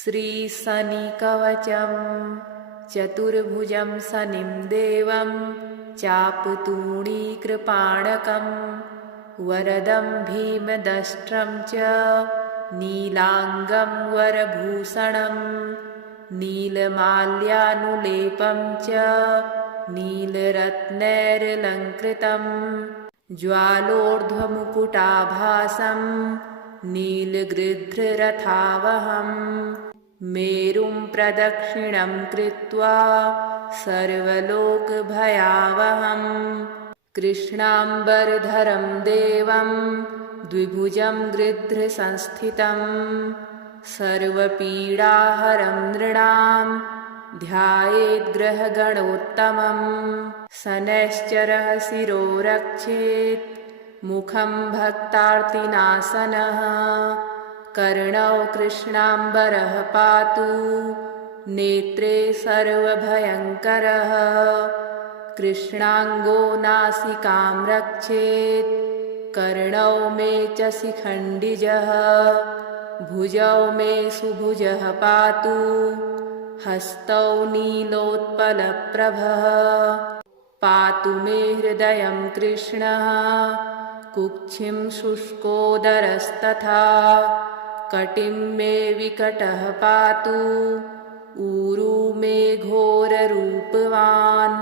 श्रीशनिकवचं चतुर्भुजं शनिं देवं चापतूणीकृपाणकं वरदं भीमदष्ट्रं च नीलाङ्गं वरभूषणं नीलमाल्यानुलेपं च नीलरत्नैरलङ्कृतं ज्वालोर्ध्वमुकुटाभासं नीलगृध्ररथावहं मेरुं प्रदक्षिणं कृत्वा सर्वलोकभयावहं कृष्णाम्बरधरं देवं द्विभुजं गृध्रसंस्थितं सर्वपीडाहरं नृणां ध्यायेद्ग्रहगणोत्तमं शनैश्चरः शिरो रक्षेत् मुखं भक्तार्तिनाशनः कर्णौ कृष्णाम्बरः पातु नेत्रे सर्वभयङ्करः कृष्णाङ्गो नासिकां रक्षेत् कर्णौ मे च शिखण्डिजः भुजौ मे सुभुजः पातु हस्तौ नीलोत्पलप्रभः पातु मे हृदयं कृष्णः कुक्षिं शुष्कोदरस्तथा कटिं मे विकटः पातु ऊरू मे घोररूपवान्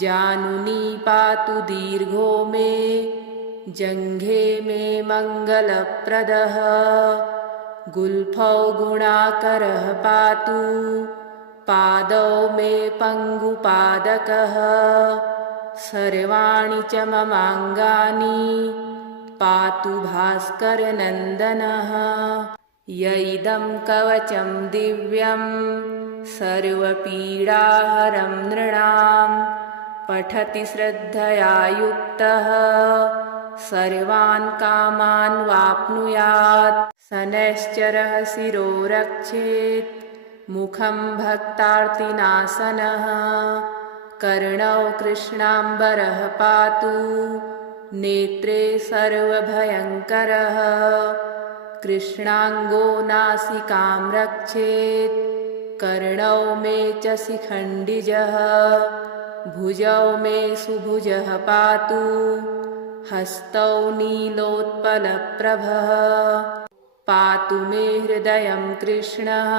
जानुनी पातु दीर्घो मे जङ्घे मे मङ्गलप्रदः गुल्फौ गुणाकरः पातु पादौ मे पङ्गुपादकः सर्वाणि च ममाङ्गानि पातु भास्करनन्दनः य इदं कवचं दिव्यं सर्वपीडाहरं नृणां पठति श्रद्धया युक्तः सर्वान् कामान् वाप्नुयात् शनैश्चरः शिरो रक्षेत् मुखं भक्तार्तिनाशनः कर्णौ कृष्णाम्बरः पातु नेत्रे सर्वभयङ्करः कृष्णाङ्गो नासिकां रक्षेत् कर्णौ मे च शिखण्डिजः भुजौ मे सुभुजः पातु हस्तौ नीलोत्पलप्रभः पातु मे हृदयं कृष्णः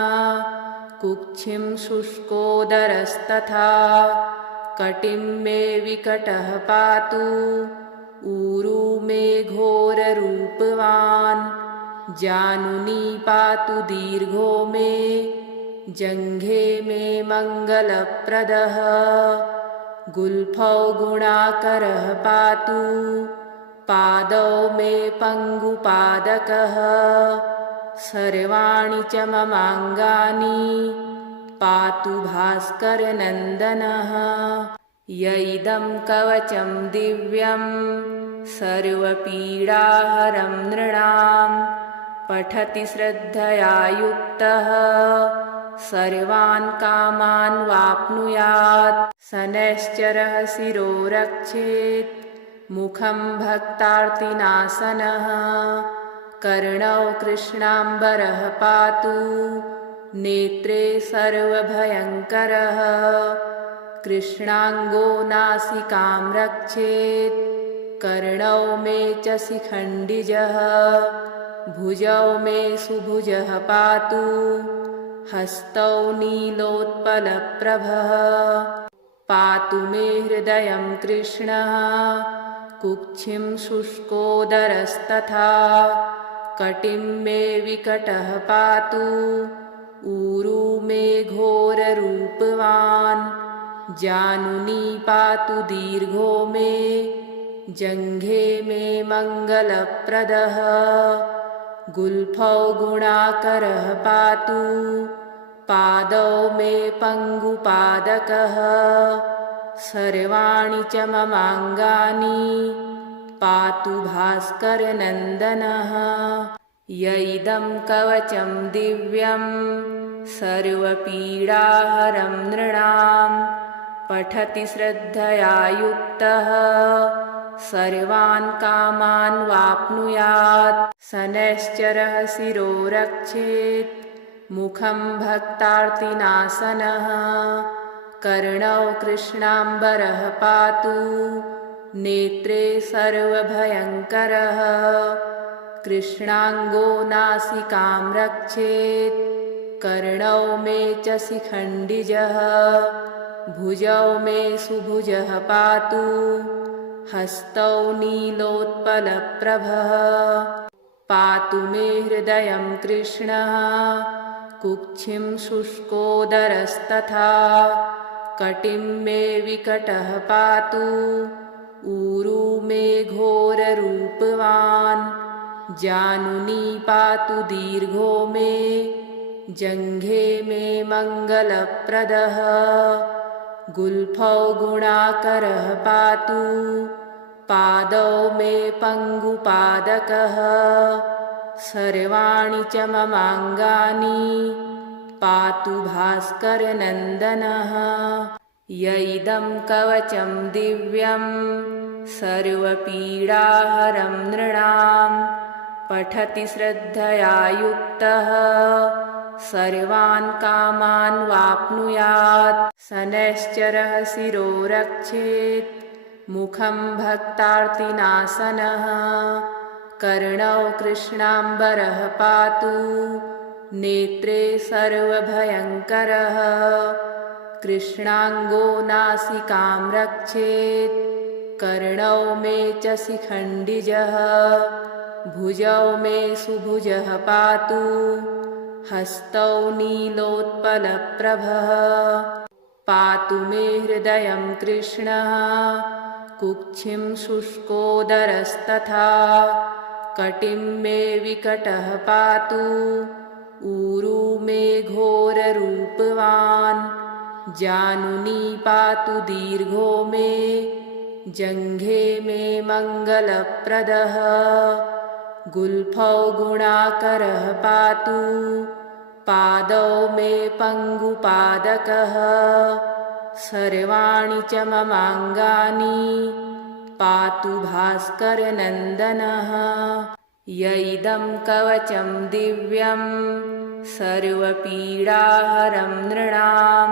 कुक्षिं शुष्कोदरस्तथा कटिं मे विकटः पातु ऊरू मे घोररूपवान् जानुनी पातु दीर्घो मे जङ्घे मे मङ्गलप्रदः गुल्फौ गुणाकरः पातु पादौ मे पङ्गुपादकः सर्वाणि च ममाङ्गानि पातु भास्करनन्दनः य इदं कवचं दिव्यं सर्वपीडाहरं नृणां पठति श्रद्धया युक्तः सर्वान् कामान् वाप्नुयात् शनैश्चरः शिरो रक्षेत् मुखं भक्तार्तिनाशनः कर्णौ कृष्णाम्बरः पातु नेत्रे सर्वभयङ्करः कृष्णाङ्गो नासिकां रक्षेत् कर्णौ मे च शिखण्डिजः भुजौ मे सुभुजः पातु हस्तौ नीलोत्पलप्रभः पातु मे हृदयं कृष्णः कुक्षिं शुष्कोदरस्तथा कटिं मे विकटः पातु ऊरू मे घोररूपवान् जानुनी पातु दीर्घो मे जङ्घे मे मङ्गलप्रदः गुल्फौ गुणाकरः पातु पादौ मे पङ्गुपादकः सर्वाणि च ममाङ्गानि पातु भास्करनन्दनः य इदं कवचं दिव्यं सर्वपीडाहरं नृणां पठति श्रद्धया युक्तः सर्वान् कामान् वाप्नुयात् शनैश्चरः शिरो रक्षेत् मुखं भक्तार्तिनाशनः कर्णौ कृष्णाम्बरः पातु नेत्रे सर्वभयङ्करः कृष्णाङ्गो नासिकां रक्षेत् कर्णौ मे च शिखण्डिजः भुजौ मे सुभुजः पातु हस्तौ नीलोत्पलप्रभः पातु मे हृदयं कृष्णः कुक्षिं शुष्कोदरस्तथा कटिं मे विकटः पातु ऊरू मे घोररूपवान् जानुनी पातु दीर्घो मे जङ्घे मे मङ्गलप्रदः गुल्फौ गुणाकरः पातु पादौ मे पङ्गुपादकः सर्वाणि च ममाङ्गानि पातु भास्करनन्दनः य इदं कवचं दिव्यं सर्वपीडाहरं नृणां पठति श्रद्धया युक्तः सर्वान् कामान् वाप्नुयात् स नैश्चरः शिरो रक्षेत् मुखं भक्तार्तिनाशनः कर्णौ कृष्णाम्बरः पातु नेत्रे सर्वभयङ्करः कृष्णाङ्गो नासिकां रक्षेत् कर्णौ मे च शिखण्डिजः भुजौ मे सुभुजः पातु हस्तौ नीलोत्पलप्रभः पातु मे हृदयं कृष्णः कुक्षिं शुष्कोदरस्तथा कटिं मे विकटः पातु ऊरू मे घोररूपवान् जानुनी पातु दीर्घो मे जङ्घे मे मङ्गलप्रदः गुल्फौ गुणाकरः पातु पादौ मे पङ्गुपादकः सर्वाणि च ममाङ्गानि पातु भास्करनन्दनः य इदं कवचं दिव्यं सर्वपीडाहरं नृणां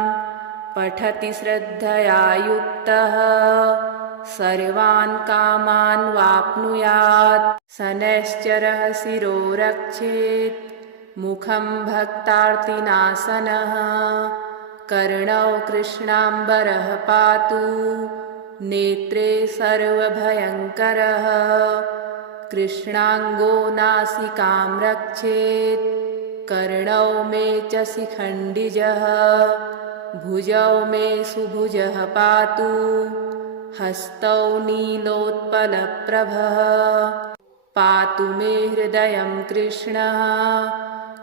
पठति श्रद्धया युक्तः सर्वान् कामान् वाप्नुयात् स नैश्चरः शिरो रक्षेत् मुखं भक्तार्तिनाशनः कर्णौ कृष्णाम्बरः पातु नेत्रे सर्वभयङ्करः कृष्णाङ्गो नासिकां रक्षेत् कर्णौ मे च शिखण्डिजः भुजौ मे सुभुजः पातु हस्तौ नीलोत्पलप्रभः पातु मे हृदयं कृष्णः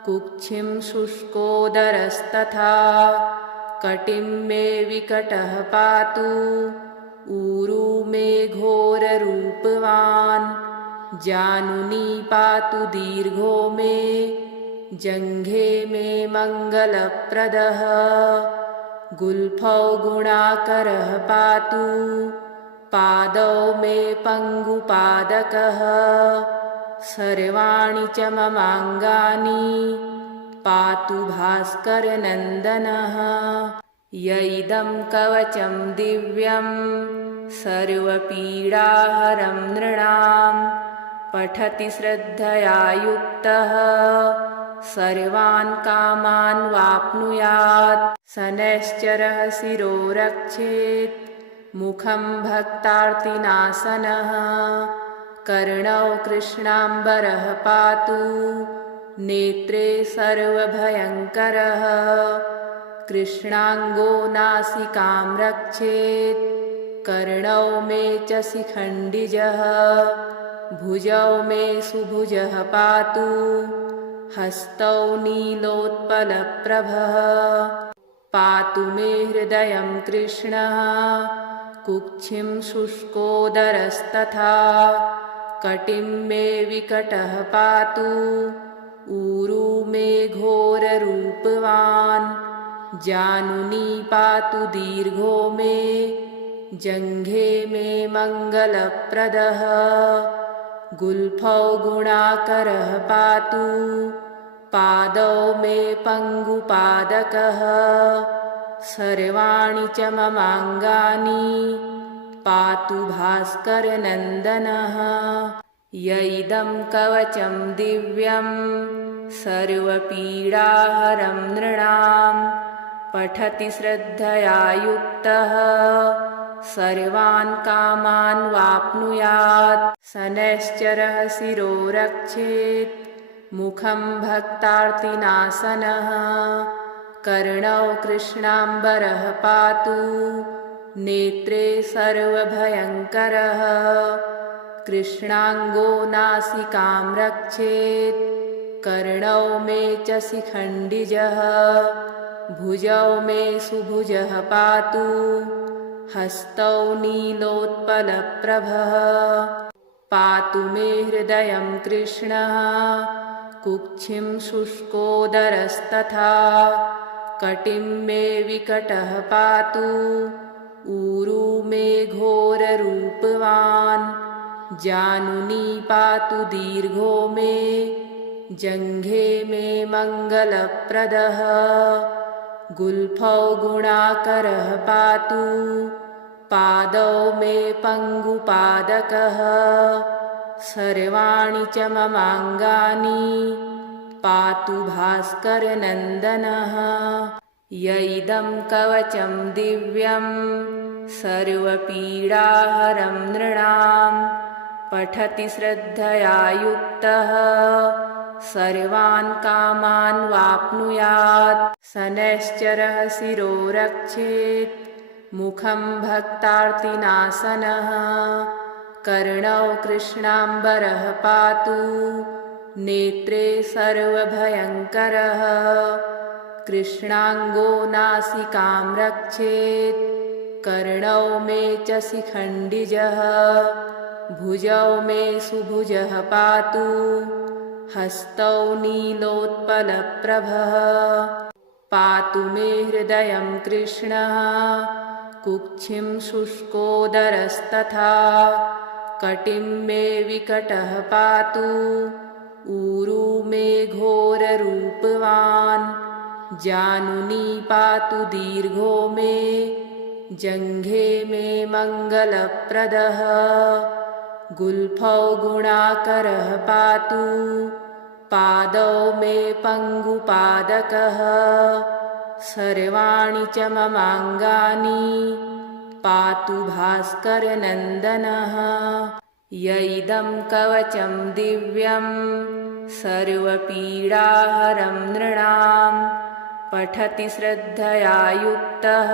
कुक्षिं शुष्कोदरस्तथा कटिं मे विकटः पातु ऊरू मे घोररूपवान् जानुनी पातु दीर्घो मे जङ्घे मे मङ्गलप्रदः गुल्फौ गुणाकरः पातु पादौ मे पङ्गुपादकः सर्वाणि च ममाङ्गानि पातु भास्करनन्दनः य इदं कवचं दिव्यं सर्वपीडाहरं नृणां पठति श्रद्धया युक्तः सर्वान् कामान् वाप्नुयात् स नैश्चरः शिरो रक्षेत् मुखं भक्तार्तिनाशनः कर्णौ कृष्णाम्बरः पातु नेत्रे सर्वभयङ्करः कृष्णाङ्गो नासिकां रक्षेत् कर्णौ मे च शिखण्डिजः भुजौ मे सुभुजः पातु हस्तौ नीलोत्पलप्रभः पातु मे हृदयं कृष्णः कुक्षिं शुष्कोदरस्तथा कटिं मे विकटः पातु ऊरू मे घोररूपवान् जानुनी पातु दीर्घो मे जङ्घे मे मङ्गलप्रदः गुल्फौ गुणाकरः पातु पादौ मे पङ्गुपादकः सर्वाणि च ममाङ्गानि पातु भास्करनन्दनः य इदं कवचं दिव्यं सर्वपीडाहरं नृणां पठति श्रद्धया युक्तः सर्वान् कामान् वाप्नुयात् स नैश्चरः शिरो रक्षेत् मुखं भक्तार्तिनाशनः कर्णौ कृष्णाम्बरः पातु नेत्रे सर्वभयङ्करः कृष्णाङ्गो नासिकां रक्षेत् कर्णौ मे च शिखण्डिजः भुजौ मे सुभुजः पातु हस्तौ नीलोत्पलप्रभः पातु मे हृदयं कृष्णः कुक्षिं शुष्कोदरस्तथा कटिं मे विकटः पातु ऊरू मे घोररूपवान् जानुनी पातु दीर्घो मे जङ्घे मे मङ्गलप्रदः गुल्फौ गुणाकरः पातु पादौ मे पङ्गुपादकः सर्वाणि च ममाङ्गानि पातु भास्करनन्दनः य इदं कवचं दिव्यं सर्वपीडाहरं नृणां पठति श्रद्धया युक्तः सर्वान् कामान् वाप्नुयात् स नैश्चरः शिरो रक्षेत् मुखं भक्तार्तिनाशनः कर्णौ कृष्णाम्बरः पातु नेत्रे सर्वभयङ्करः कृष्णाङ्गो नासिकां रक्षेत् कर्णौ मे च शिखण्डिजः भुजौ मे सुभुजः पातु हस्तौ नीलोत्पलप्रभः पातु मे हृदयं कृष्णः कुक्षिं शुष्कोदरस्तथा कटिं मे विकटः पातु ऊरू मे घोररूपवान् जानुनी पातु दीर्घो मे जङ्घे मे मङ्गलप्रदः गुल्फौ गुणाकरः पातु पादौ मे पङ्गुपादकः सर्वाणि च ममाङ्गानि पातु भास्करनन्दनः य इदं कवचं दिव्यं सर्वपीडाहरं नृणां पठति श्रद्धया युक्तः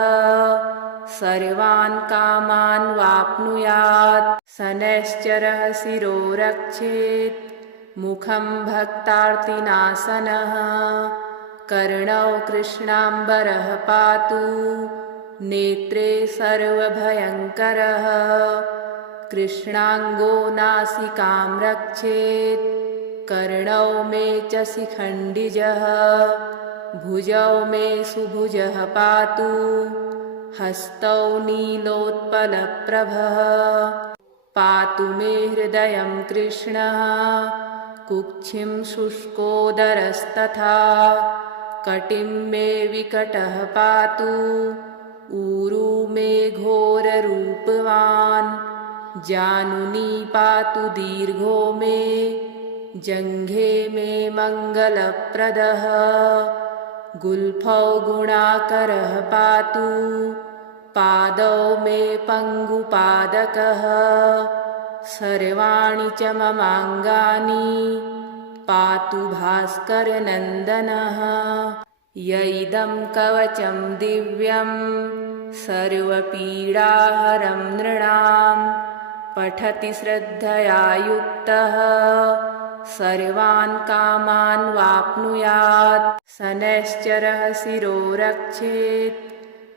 सर्वान् कामान् वाप्नुयात् स नैश्चरः शिरो रक्षेत् मुखं भक्तार्तिनाशनः कर्णौ कृष्णाम्बरः पातु नेत्रे सर्वभयङ्करः कृष्णाङ्गो नासिकां रक्षेत् कर्णौ मे च शिखण्डिजः भुजौ मे सुभुजः पातु हस्तौ नीलोत्पलप्रभः पातु मे हृदयं कृष्णः कुक्षिं शुष्कोदरस्तथा कटिं मे विकटः पातु ऊरू मे घोररूपवान् जानुनी पातु दीर्घो मे जङ्घे मे मङ्गलप्रदः गुल्फौ गुणाकरः पातु पादौ मे पङ्गुपादकः सर्वाणि च ममाङ्गानि पातु भास्करनन्दनः य इदं कवचं दिव्यं सर्वपीडाहरं नृणां पठति श्रद्धया युक्तः सर्वान् कामान् वाप्नुयात् स नैश्चरः शिरो रक्षेत्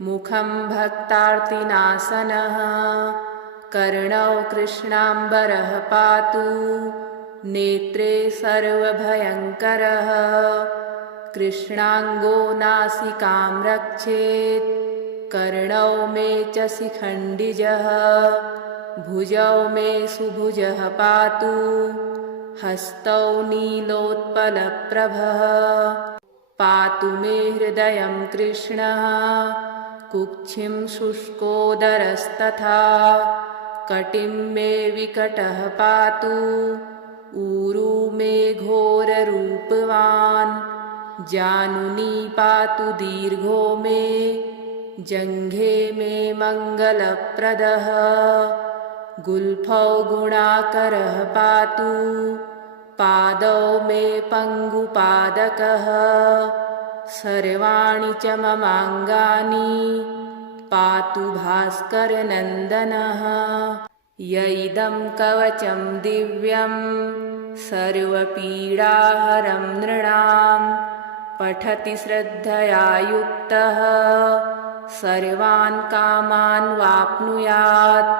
मुखं भक्तार्तिनाशनः कर्णौ कृष्णाम्बरः पातु नेत्रे सर्वभयङ्करः कृष्णाङ्गो नासिकां रक्षेत् कर्णौ मे च शिखण्डिजः भुजौ मे सुभुजः पातु हस्तौ नीलोत्पलप्रभः पातु मे हृदयं कृष्णः कुक्षिं शुष्कोदरस्तथा कटिं मे विकटः पातु ऊरू मे घोररूपवान् जानुनी पातु दीर्घो मे जङ्घे मे मङ्गलप्रदः गुल्फौ गुणाकरः पातु पादौ मे पङ्गुपादकः सर्वाणि च ममाङ्गानि पातु भास्करनन्दनः य इदं कवचं दिव्यं सर्वपीडाहरं नृणां पठति श्रद्धया युक्तः सर्वान् कामान् वाप्नुयात्